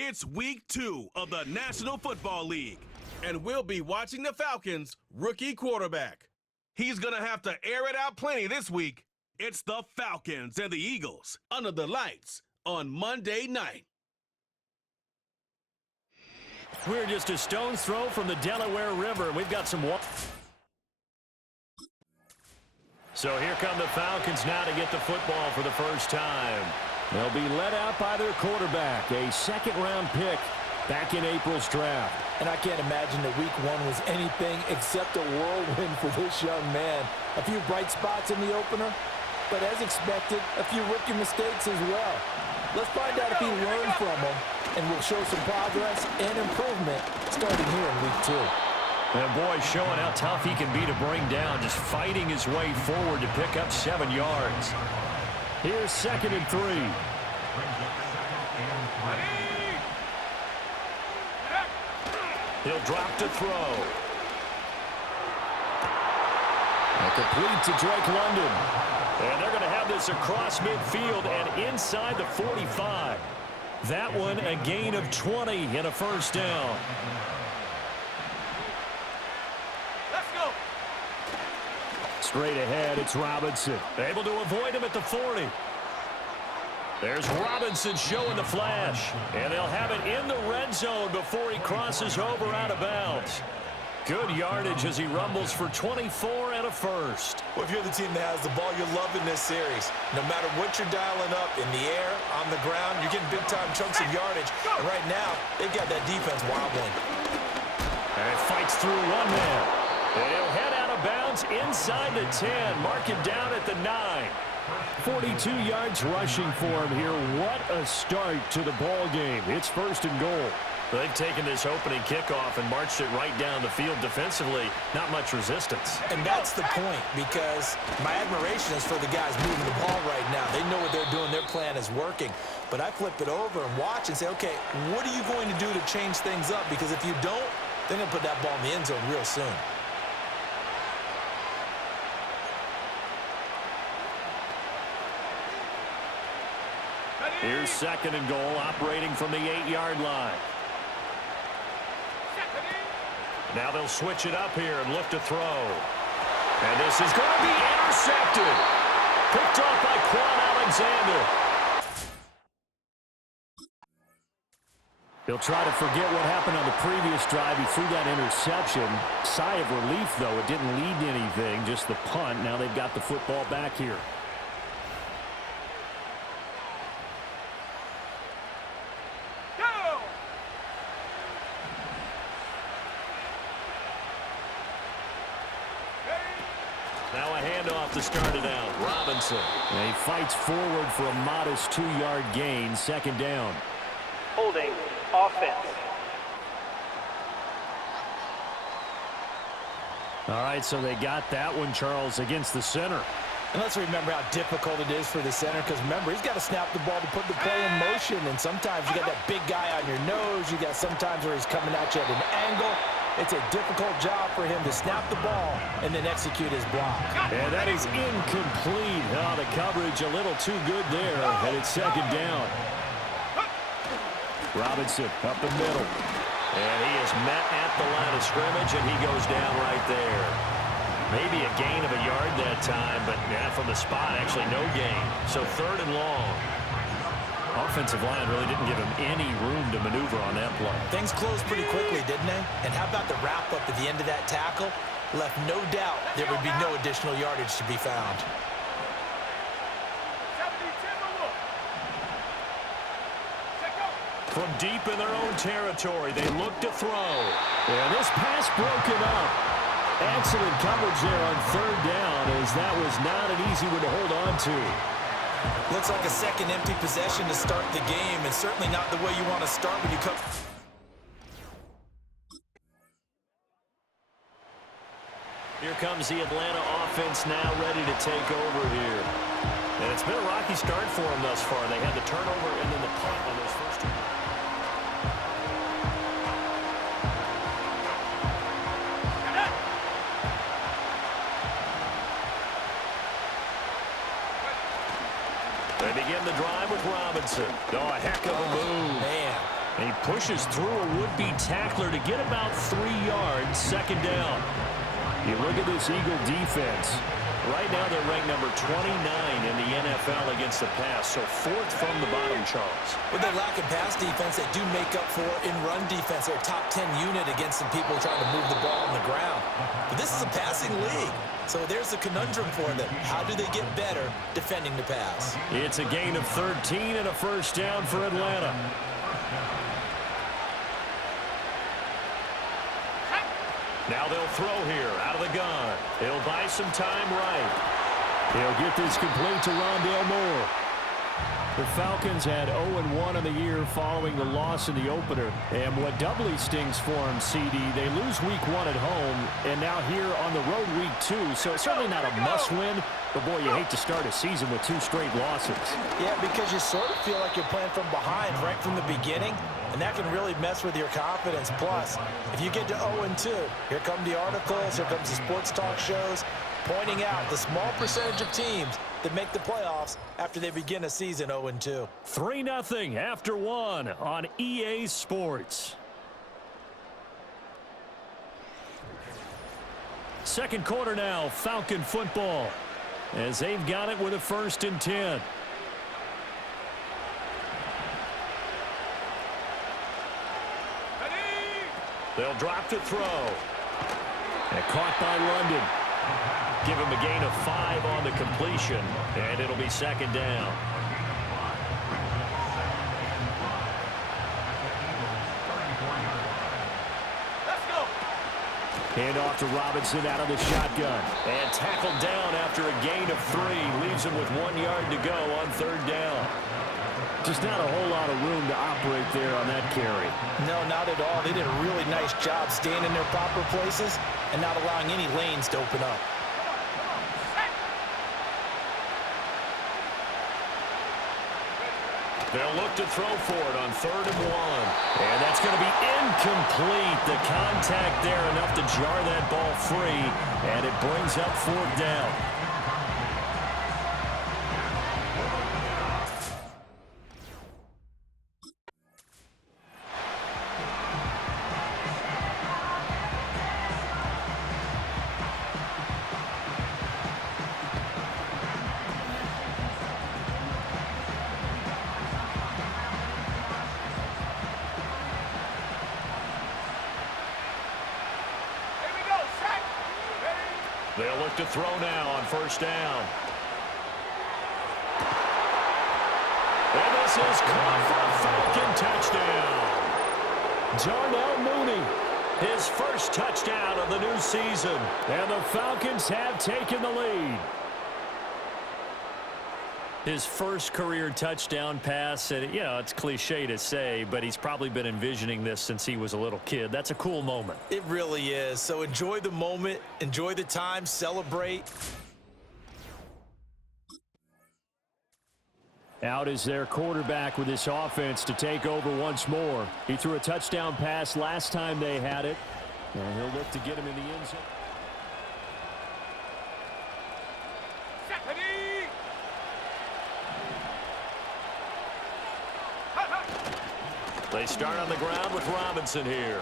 It's week 2 of the National Football League, and we'll be watching the Falcons' rookie quarterback. He's going to have to air it out plenty this week. It's the Falcons and the Eagles under the lights on Monday night. We're just a stone's throw from the Delaware River, and we've got some water. So here come the Falcons now to get the football for the first time. They'll be led out by their quarterback, a second-round pick back in April's draft. And I can't imagine that week 1 was anything except a whirlwind for this young man. A few bright spots in the opener, but as expected, a few rookie mistakes as well. Let's find out if he learned from them, and we'll show some progress and improvement starting here in week 2. And boy, showing how tough he can be to bring down, just fighting his way forward to pick up 7 yards. Here's 2nd and 3. He'll drop to throw. And complete to Drake London. And they're going to have this across midfield and inside the 45. That one a gain of 20 and a first down. Straight ahead, it's Robinson. Able to avoid him at the 40. There's Robinson showing the flash. And they'll have it in the red zone before he crosses over out of bounds. Good yardage as he rumbles for 24 and a first. Well, if you're the team that has the ball, you're loving this series. No matter what you're dialing up, in the air, on the ground, you're getting big-time chunks of yardage. And right now, they've got that defense wobbling. And it fights through one man. And he'll head out of bounds inside the 10. Mark him down at the 9. 42 yards rushing for him here. What a start to the ball game. It's 1st and goal. They've taken this opening kickoff and marched it right down the field defensively. Not much resistance. And that's the point, because my admiration is for the guys moving the ball right now. They know what they're doing. Their plan is working. But I flip it over and watch and say, okay, what are you going to do to change things up? Because if you don't, they're going to put that ball in the end zone real soon. Here's 2nd and goal, operating from the 8-yard line. Now they'll switch it up here and look to throw. And this is going to be intercepted. Picked off by Quan Alexander. He'll try to forget what happened on the previous drive. He threw that interception. Sigh of relief, though. It didn't lead to anything, just the punt. Now they've got the football back here. Now a handoff to start it out. Robinson. And he fights forward for a modest 2-yard gain. 2nd down. Holding offense. All right, so they got that one, Charles, against the center. And let's remember how difficult it is for the center, because remember, he's got to snap the ball to put the play in motion, and sometimes you got that big guy on your nose. You got sometimes where he's coming at you at an angle. It's a difficult job for him to snap the ball and then execute his block. And that is incomplete. Oh, the coverage a little too good there, and it's 2nd down. Robinson up the middle. And he is met at the line of scrimmage, and he goes down right there. Maybe a gain of a yard that time, but from the spot, actually no gain. So 3rd and long. Offensive line really didn't give him any room to maneuver on that play. Things closed pretty quickly, didn't they? And how about the wrap-up at the end of that tackle? Left no doubt there would be no additional yardage to be found. From deep in their own territory, they look to throw. And this pass broken up. Excellent coverage there on 3rd down, as that was not an easy one to hold on to. Looks like a second empty possession to start the game, and certainly not the way you want to start when you come. Here comes the Atlanta offense now ready to take over here. And it's been a rocky start for them thus far. They had the turnover and then the punt on those first 2. They begin the drive with Robinson. Oh, a heck of a move. Man, He pushes through a would-be tackler to get about 3 yards, second down. You look at this Eagle defense. Right now they're ranked number 29 in the NFL against the pass, so 4th from the bottom, Charles. With their lack of pass defense, they do make up for in run defense. They're a top 10 unit against some people trying to move the ball on the ground. But this is a passing league, so there's a conundrum for them. How do they get better defending the pass? It's a gain of 13 and a first down for Atlanta. Now they'll throw here out of the gun. He'll buy some time right. He'll get this complete to Rondale Moore. The Falcons had 0-1 on the year following the loss in the opener. And what doubly stings for them, CD, they lose week 1 at home, and now here on the road week 2. So it's certainly not a must-win, but boy, you hate to start a season with 2 straight losses. Yeah, because you sort of feel like you're playing from behind right from the beginning, and that can really mess with your confidence. Plus, if you get to 0-2, here come the articles, here comes the sports talk shows, pointing out the small percentage of teams that make the playoffs after they begin a season 0-2. 3-0 after 1 on EA Sports. Second quarter now, Falcon football, as they've got it with a 1st and 10. They'll drop to throw. And caught by London. Give him a gain of 5 on the completion, and it'll be second down. Let's go. Hand off to Robinson out of the shotgun. And tackled down after a gain of 3. Leaves him with 1 yard to go on 3rd down. Just not a whole lot of room to operate there on that carry. No, not at all. They did a really nice job staying in their proper places and not allowing any lanes to open up. They'll look to throw for it on 3rd and 1. And that's going to be incomplete. The contact there enough to jar that ball free. And it brings up 4th down. They'll look to throw now on 1st down. And this is caught for a Falcon touchdown. Darnell Mooney, his first touchdown of the new season. And the Falcons have taken the lead. His first career touchdown pass, and you know, it's cliche to say, but he's probably been envisioning this since he was a little kid. That's a cool moment. It really is. So enjoy the moment, enjoy the time, celebrate. Out is their quarterback with this offense to take over once more. He threw a touchdown pass last time they had it, and he'll look to get him in the end zone. They start on the ground with Robinson here.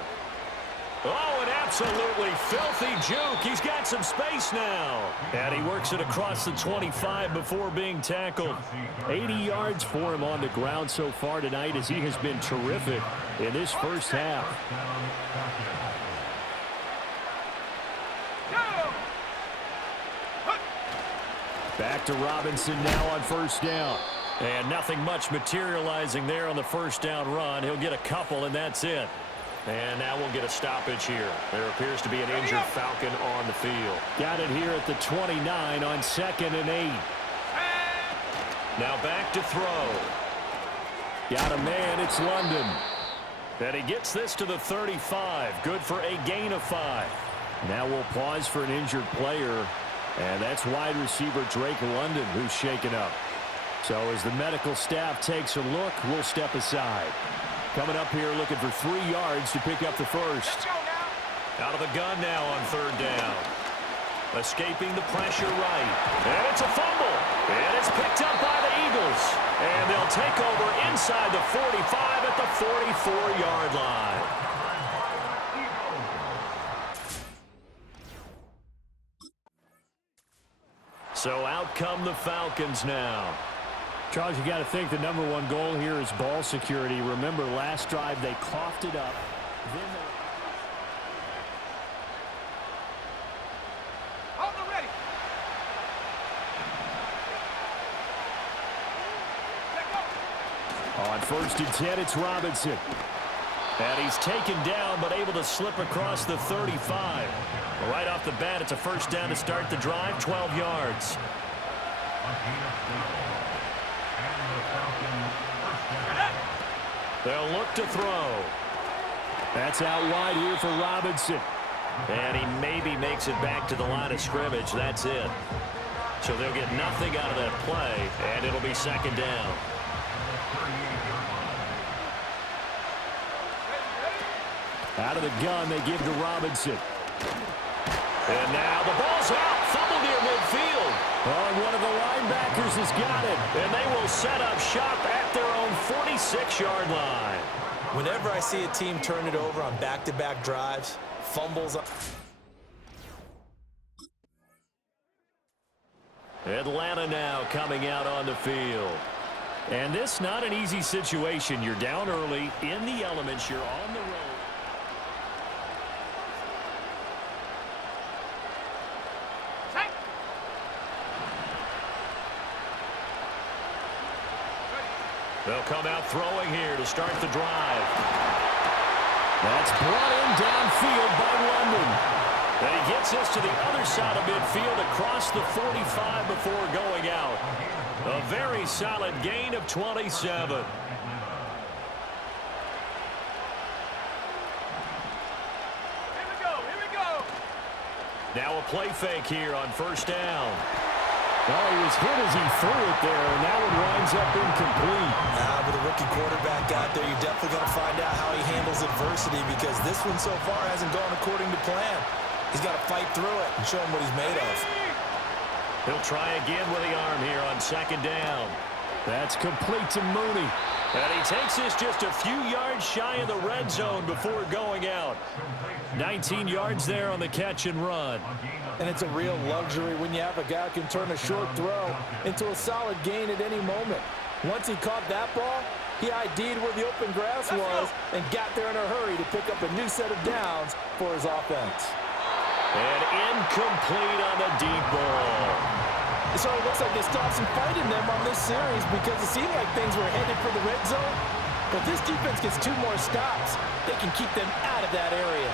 Oh, an absolutely filthy juke. He's got some space now. And he works it across the 25 before being tackled. 80 yards for him on the ground so far tonight, as he has been terrific in this first half. Back to Robinson now on 1st down. And nothing much materializing there on the 1st down run. He'll get a couple, and that's it. And now we'll get a stoppage here. There appears to be an injured Falcon on the field. Got it here at the 29 on 2nd and 8. Now back to throw. Got a man, it's London. And he gets this to the 35. Good for a gain of 5. Now we'll pause for an injured player. And that's wide receiver Drake London, who's shaken up. So as the medical staff takes a look, we'll step aside. Coming up here looking for 3 yards to pick up the first. Out of the gun now on 3rd down. Escaping the pressure right. And it's a fumble. And it's picked up by the Eagles. And they'll take over inside the 45 at the 44-yard line. So out come the Falcons now. Charles, you got to think the number one goal here is ball security. Remember, last drive they coughed it up. Then on 1st and 10, it's Robinson. And he's taken down, but able to slip across the 35. Right off the bat, it's a first down to start the drive, 12 yards. They'll look to throw. That's out wide here for Robinson. And he maybe makes it back to the line of scrimmage. That's it. So they'll get nothing out of that play, and it'll be second down. Out of the gun, they give to Robinson. And now the ball's out. Fumble near midfield. Oh, and one of the linebackers has got it. And they will set up shop at their own 46-yard line. Whenever I see a team turn it over on back-to-back drives, fumbles. Atlanta now coming out on the field. And this not an easy situation. You're down early, in the elements, you're on the road. They'll come out throwing here to start the drive. That's brought in downfield by London. And he gets us to the other side of midfield across the 45 before going out. A very solid gain of 27. Here we go. Now a play fake here on first down. Oh, he was hit as he threw it there, and that one winds up incomplete. With a rookie quarterback out there, you're definitely going to find out how he handles adversity, because this one so far hasn't gone according to plan. He's got to fight through it and show him what he's made of. He'll try again with the arm here on second down. That's complete to Mooney. And he takes this just a few yards shy of the red zone before going out. 19 yards there on the catch and run. And it's a real luxury when you have a guy who can turn a short throw into a solid gain at any moment. Once he caught that ball, he ID'd where the open grass was and got there in a hurry to pick up a new set of downs for his offense. And incomplete on the deep ball. So it looks like they stopped some fight in them on this series, because it seemed like things were headed for the red zone. But this defense gets 2 more stops. They can keep them out of that area.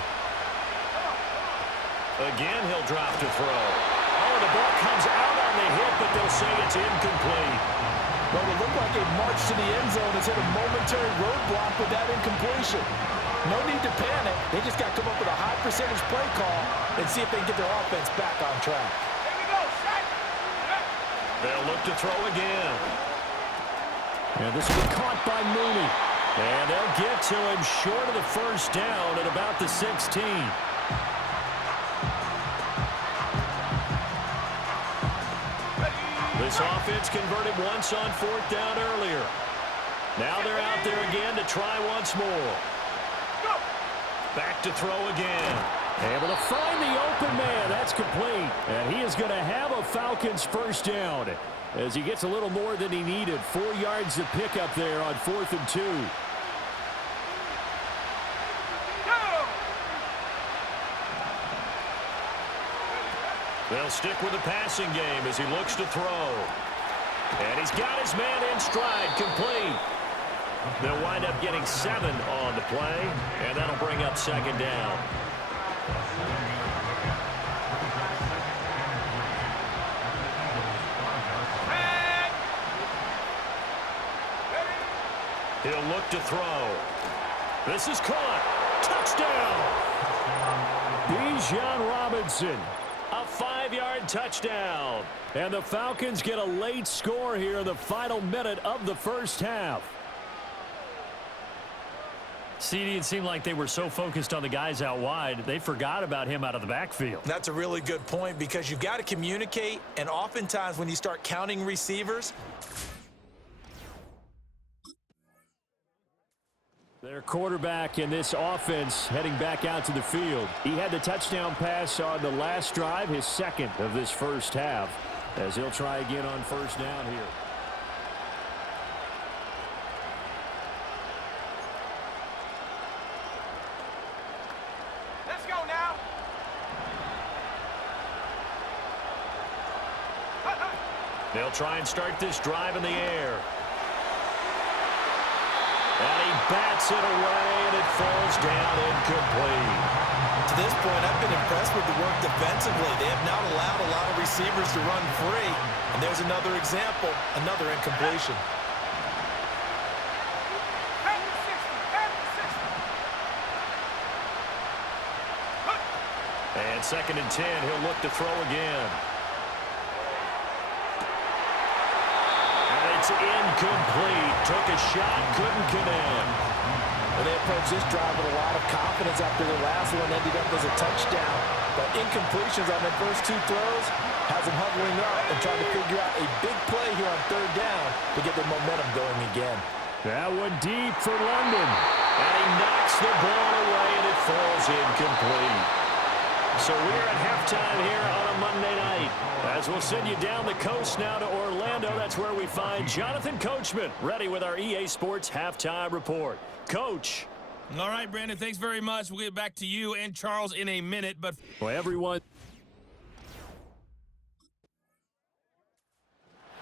Again, he'll drop to throw. Oh, the ball comes out on the hit, but they'll say it's incomplete. Well, it looked like a march to the end zone has hit a momentary roadblock with that incompletion. No need to panic. They just got to come up with a high percentage play call and see if they can get their offense back on track. Here we go. Set. They'll look to throw again. And this will be caught by Mooney. And they'll get to him short of the first down at about the 16. This offense converted once on 4th down earlier. Now they're out there again to try once more. Back to throw again. Able to find the open man. That's complete. And he is going to have a Falcons first down as he gets a little more than he needed. 4 yards to pick up there on 4th and 2. They'll stick with the passing game as he looks to throw. And he's got his man in stride, complete. They'll wind up getting 7 on the play, and that'll bring up second down. He'll look to throw. This is caught. Touchdown! Bijan Robinson. A 5-yard touchdown. And the Falcons get a late score here in the final minute of the first half. CD, it seemed like they were so focused on the guys out wide, they forgot about him out of the backfield. That's a really good point, because you've got to communicate, and oftentimes when you start counting receivers, Their quarterback in this offense heading back out to the field. He had the touchdown pass on the last drive, his second of this first half, as he'll try again on first down here. Let's go now. They'll try and start this drive in the air. And he bats it away, and it falls down incomplete. To this point, I've been impressed with the work defensively. They have not allowed a lot of receivers to run free. And there's another example, another incompletion. And 2nd and 10, he'll look to throw again. And it's incomplete. Took a shot, couldn't connect. Well, they approached this drive with a lot of confidence after the last one ended up as a touchdown. But incompletions on their first two throws has them huddling up and trying to figure out a big play here on third down to get their momentum going again. That one deep for London. And he knocks the ball away, and it falls incomplete. So we're at halftime here on a Monday night. As we'll send you down the coast now to Orlando, that's where we find Jonathan Coachman ready with our EA Sports Halftime Report. Coach. All right, Brandon, thanks very much. We'll get back to you and Charles in a minute. But Well, everyone.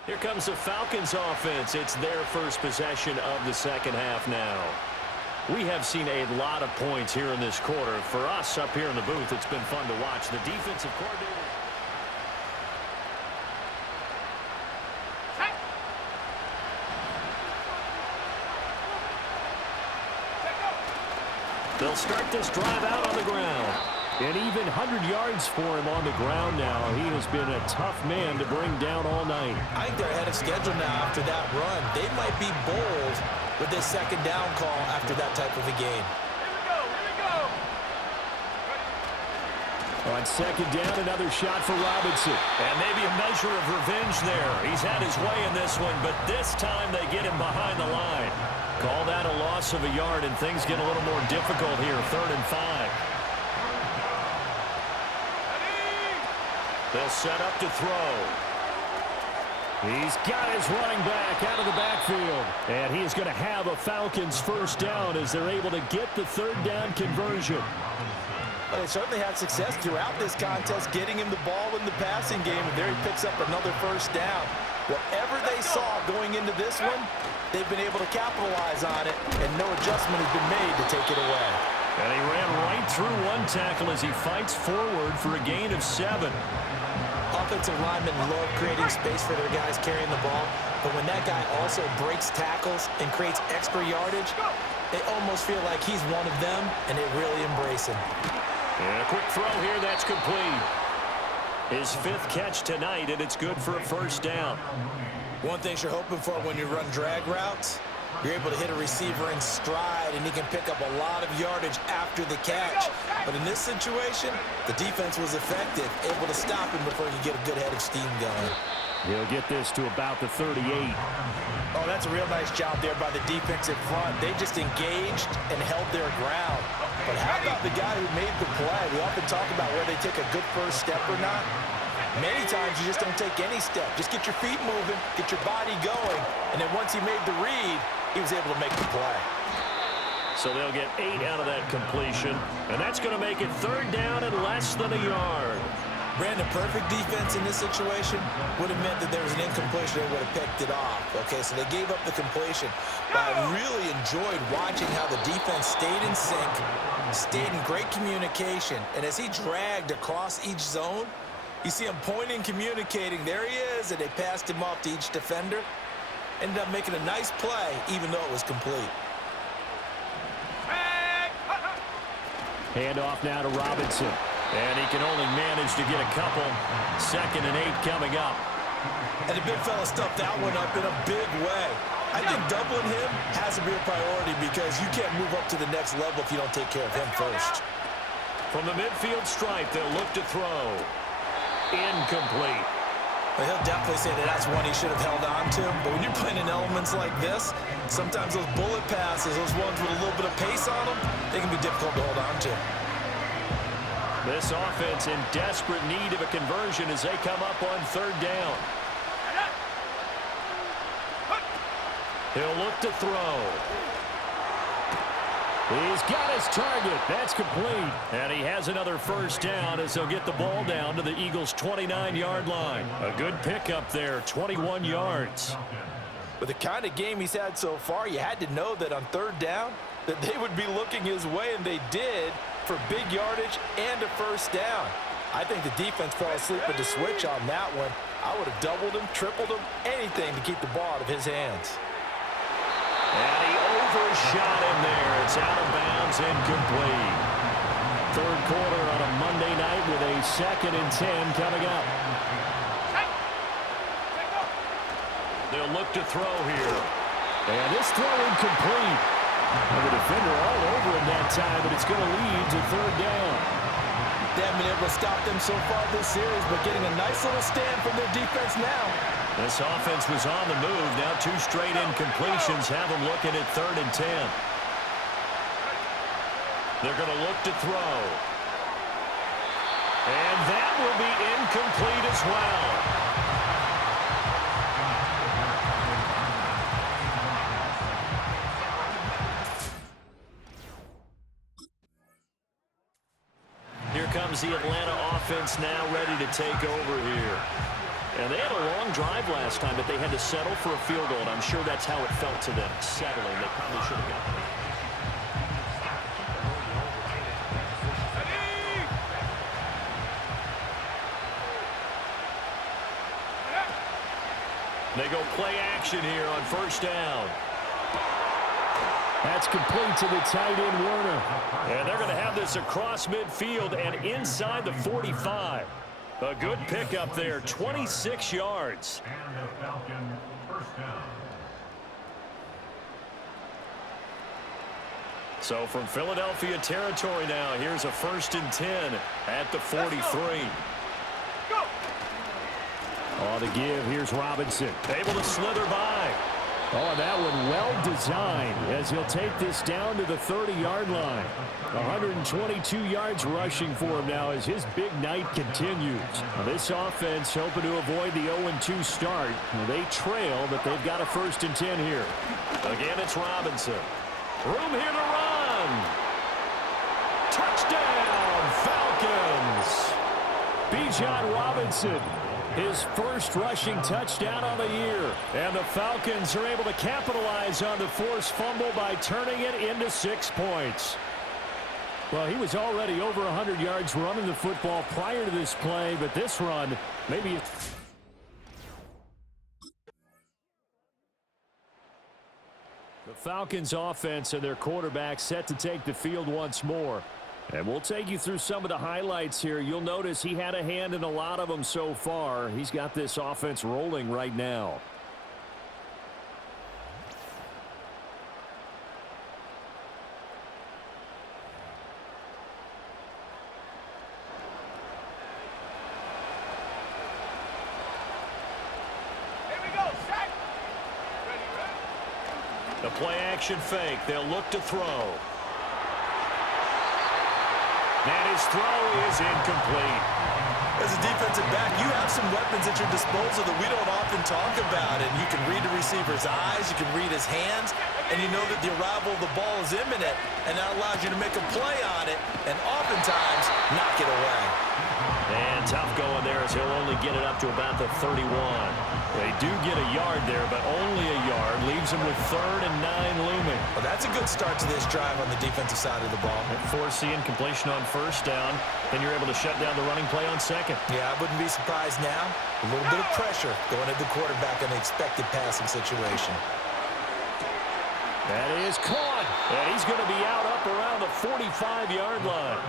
Here comes the Falcons offense. It's their first possession of the second half now. We have seen a lot of points here in this quarter. For us up here in the booth, it's been fun to watch. The defensive coordinator. They'll start this drive out on the ground. And even 100 yards for him on the ground now. He has been a tough man to bring down all night. I think they're ahead of schedule now after that run. They might be bold with this second down call after that type of a game. On second down, another shot for Robinson. And maybe a measure of revenge there. He's had his way in this one, but this time they get him behind the line. Call that a loss of a yard, and things get a little more difficult here. 3rd and 5. They'll set up to throw. He's got his running back out of the backfield. And he is going to have a Falcons first down as they're able to get the third down conversion. Well, they certainly had success throughout this contest getting him the ball in the passing game, and there he picks up another first down. Whatever they saw going into this one, they've been able to capitalize on it, and no adjustment has been made to take it away. And he ran right through one tackle as he fights forward for a gain of 7. Offensive linemen love creating space for their guys carrying the ball, but when that guy also breaks tackles and creates extra yardage, they almost feel like he's one of them, and they really embrace him. And a quick throw here, that's complete. His 5th catch tonight, and it's good for a first down. One thing you're hoping for when you run drag routes, you're able to hit a receiver in stride, and he can pick up a lot of yardage after the catch. But in this situation, the defense was effective, able to stop him before he could get a good head of steam going. He'll get this to about the 38. Oh, that's a real nice job there by the defensive front. They just engaged and held their ground. But how about the guy who made the play? We often talk about whether they take a good first step or not. Many times you just don't take any step. Just get your feet moving, get your body going, and then once he made the read, he was able to make the play. So they'll get 8 out of that completion, and that's going to make it 3rd down and less than a yard. Brandon, perfect defense in this situation would have meant that there was an incompletion. They would have picked it off. Okay, so they gave up the completion. But I really enjoyed watching how the defense stayed in sync, stayed in great communication. And as he dragged across each zone, you see him pointing, communicating. There he is, and they passed him off to each defender. Ended up making a nice play, even though it was complete. Handoff now to Robinson. And he can only manage to get a couple. 2nd and 8 coming up. And the big fella stuffed that one up in a big way. I think doubling him has to be a priority because you can't move up to the next level if you don't take care of him first. From the midfield stripe, they'll look to throw. Incomplete. Well, he'll definitely say that that's one he should have held on to. But when you're playing in elements like this, sometimes those bullet passes, those ones with a little bit of pace on them, they can be difficult to hold on to. This offense in desperate need of a conversion as they come up on third down. He'll look to throw. He's got his target. That's complete. And he has another first down as they'll get the ball down to the Eagles' 29-yard line. A good pickup there, 21 yards. With the kind of game he's had so far, you had to know that on third down that they would be looking his way, and they did, for big yardage and a first down. I think the defense fell asleep at the switch on that one. I would have doubled him, tripled him, anything to keep the ball out of his hands. And he overshot him there. It's out of bounds, incomplete. Third quarter on a Monday night with a 2nd and 10 coming up. They'll look to throw here. And this throw incomplete. And the defender all over him that time, but it's going to lead to third down. They haven't been able to stop them so far this series, but getting a nice little stand from their defense now. This offense was on the move. Now 2 straight incompletions have them looking at 3rd and 10. They're going to look to throw. And that will be incomplete as well. Here comes the Atlanta offense now ready to take over here. And they had a long drive last time, but they had to settle for a field goal, and I'm sure that's how it felt to them, settling. They probably should have gotten it. They go play action here on first down. That's complete to the tight end, Werner. And they're going to have this across midfield and inside the 45. A good pickup there, 26 yards. So from Philadelphia territory now, here's a 1st and 10 at the 43. Oh, the give. Here's Robinson. Able to slither by. Oh, that one well designed as he'll take this down to the 30-yard line. 122 yards rushing for him now as his big night continues. Now, this offense hoping to avoid the 0-2 start. Well, they trail, but they've got a 1st and 10 here. Again, it's Robinson. Room here to run. Touchdown, Falcons. Bijan Robinson. His first rushing touchdown on the year. And the Falcons are able to capitalize on the forced fumble by turning it into 6 points. Well, he was already over 100 yards running the football prior to this play, but this run, maybe... The Falcons offense and their quarterback set to take the field once more. And we'll take you through some of the highlights here. You'll notice he had a hand in a lot of them so far. He's got this offense rolling right now. The play action fake. They'll look to throw. And his throw is incomplete. As a defensive back, you have some weapons at your disposal that we don't often talk about. And you can read the receiver's eyes, you can read his hands, and you know that the arrival of the ball is imminent. And that allows you to make a play on it and oftentimes knock it away. And tough going there as he'll only get it up to about the 31. They do get a yard there, but only a yard. Leaves him with 3rd and 9 looming. Well, that's a good start to this drive on the defensive side of the ball. Force the incompletion on first down. Then you're able to shut down the running play on second. Yeah, I wouldn't be surprised now. A little bit of pressure going at the quarterback in the expected passing situation. That is caught. And he's going to be out up around the 45-yard line.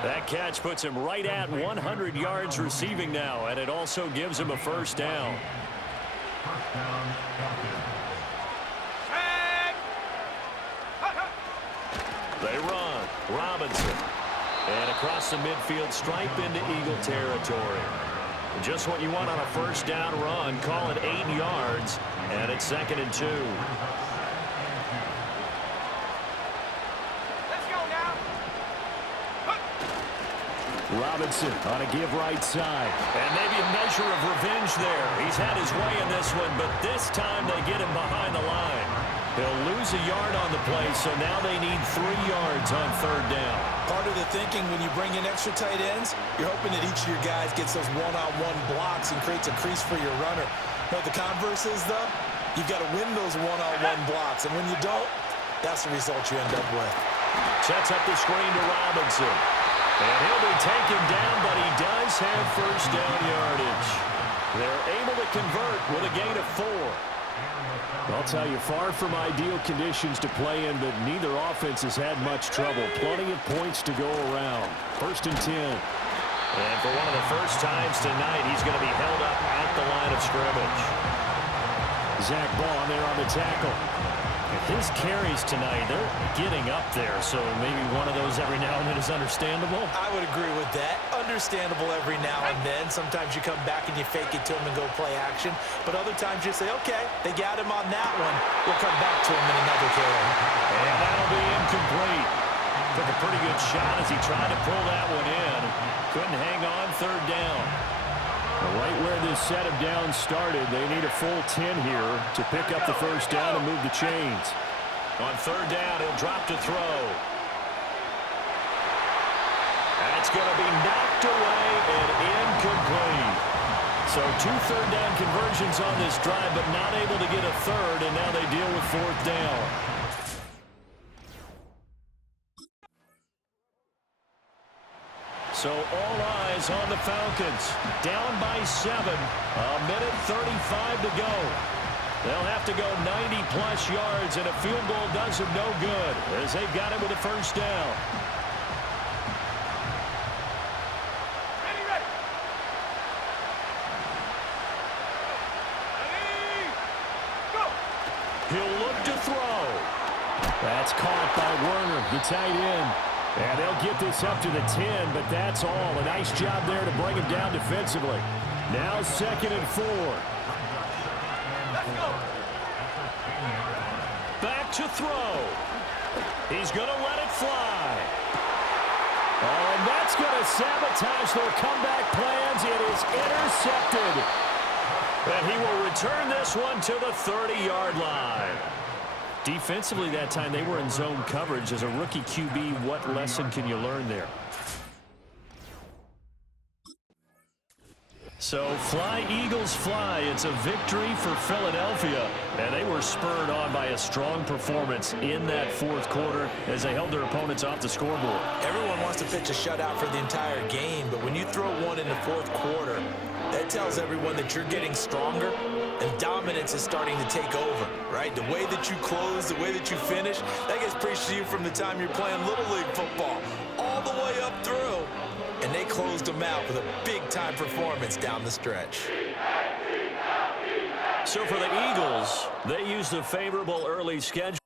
That catch puts him right at 100 yards receiving now, and it also gives him a first down. They run. Robinson. And across the midfield stripe into Eagle territory. Just what you want on a first down run. Call it 8 yards, and it's 2nd and 2. Robinson on a give right side. And maybe a measure of revenge there. He's had his way in this one, but this time they get him behind the line. He'll lose a yard on the play, so now they need 3 yards on 3rd down. Part of the thinking when you bring in extra tight ends, you're hoping that each of your guys gets those one-on-one blocks and creates a crease for your runner. But the converse is, though, you've got to win those one-on-one blocks, and when you don't, that's the result you end up with. Sets up the screen to Robinson. And he'll be taken down, but he does have first down yardage. They're able to convert with a gain of 4. I'll tell you, far from ideal conditions to play in, but neither offense has had much trouble. Plenty of points to go around. 1st and 10. And for one of the first times tonight, he's going to be held up at the line of scrimmage. Zach Ball there on the tackle. His carries tonight, they're getting up there, so maybe one of those every now and then is understandable. I would agree with that. Understandable every now and then. Sometimes you come back and you fake it to him and go play action. But other times you say, okay, they got him on that one. We'll come back to him in another carry. And that'll be incomplete. Took a pretty good shot as he tried to pull that one in. Couldn't hang on 3rd down. Right where this set of downs started, they need a full 10 here to pick up the first down and move the chains. On 3rd down, he'll drop to throw. That's going to be knocked away and incomplete. So 2 3rd down conversions on this drive, but not able to get a 3rd, and now they deal with 4th down. So all eyes on the Falcons. Down by 7. 1:35 to go. They'll have to go 90-plus yards, and a field goal does them no good as they've got it with a first down. Ready. Go. He'll look to throw. That's caught by Werner, the tight end. And they'll get this up to the 10, but that's all. A nice job there to bring him down defensively. Now 2nd and 4. Let's go. Back to throw. He's going to let it fly. Oh, and that's going to sabotage their comeback plans. It is intercepted. And he will return this one to the 30-yard line. Defensively that time, they were in zone coverage. As a rookie QB, what lesson can you learn there? So fly, Eagles, fly. It's a victory for Philadelphia. And they were spurred on by a strong performance in that 4th quarter as they held their opponents off the scoreboard. Everyone wants to pitch a shutout for the entire game, but when you throw one in the 4th quarter, that tells everyone that you're getting stronger and dominance is starting to take over, right? The way that you close, the way that you finish, that gets preached to you from the time you're playing Little League football all the way up through. And they closed them out with a big-time performance down the stretch. So for the Eagles, they used a favorable early schedule.